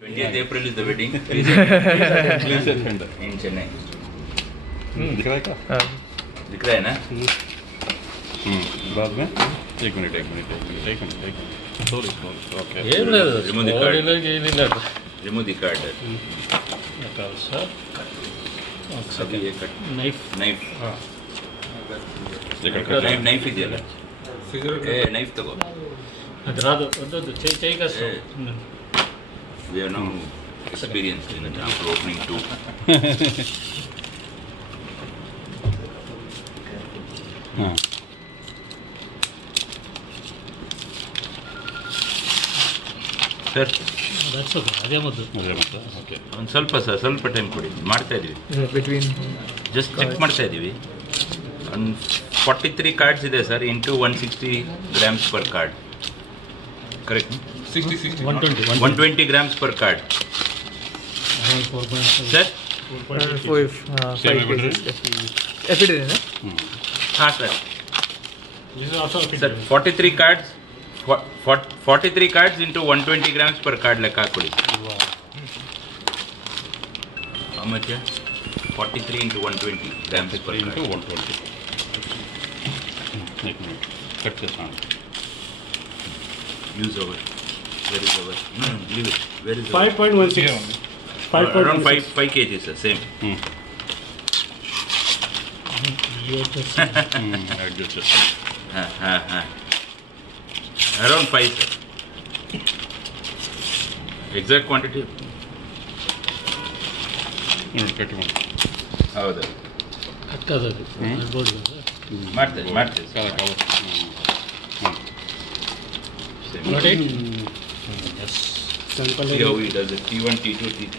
20th April is the wedding. Please attend in Chennai. दिख रहा है क्या? दिख रहा है ना? बाद में एक minute sorry okay Remove the card. Remove the card. अभी ये कट Knife. knife ಇದೆಯಲ್ಲ knife ತಗೋ. ಅದು ರಾದು ಒಂದು ಚೈ ಕಷ್ಟ. We have now experienced in the after opening too. Sir That's okay. ಅದೇ ಮದ್ದು. ಓಕೆ ಒಂದು ಸ್ವಲ್ಪ ಟೈಮ್ ಕೊಡಿ, ಮಾಡ್ತಾ ಇದೀವಿ. Between ಜಸ್ಟ್ ಚೆಕ್ ಮಾಡ್ತಾ ಇದ್ದೀವಿ. ಒಂದು 43 ಕಾರ್ಡ್ಸ್ ಇದೆ sir, into 160 grams per card. Correct? 120 grams per card. Sir 5 cases. Epidural, ಹಾಂ sir. This is also sir 43 cards 43 cards into 120 grams per card ಲೆಕ್ಕ ಹಾಕೊಳ್ಳಿ. How much? 43 into 120 grams per card. into 120 एक minute cut చేస్తాను. Use over. Where is over? No, leave it. Where is over? 5.16. Around 5 kgs, sir. Same. Adjust చేస్తాను. Around 5, sir. Exact quantity? ಕಟ್ಟಿಕೊಂಡು ಹೌದು. ಕಟ್ಟದದು. Board ಮಾಡ್ತೇನೆ. Cover Same. Got it? Yes. See how he does it. T1, T2, T3.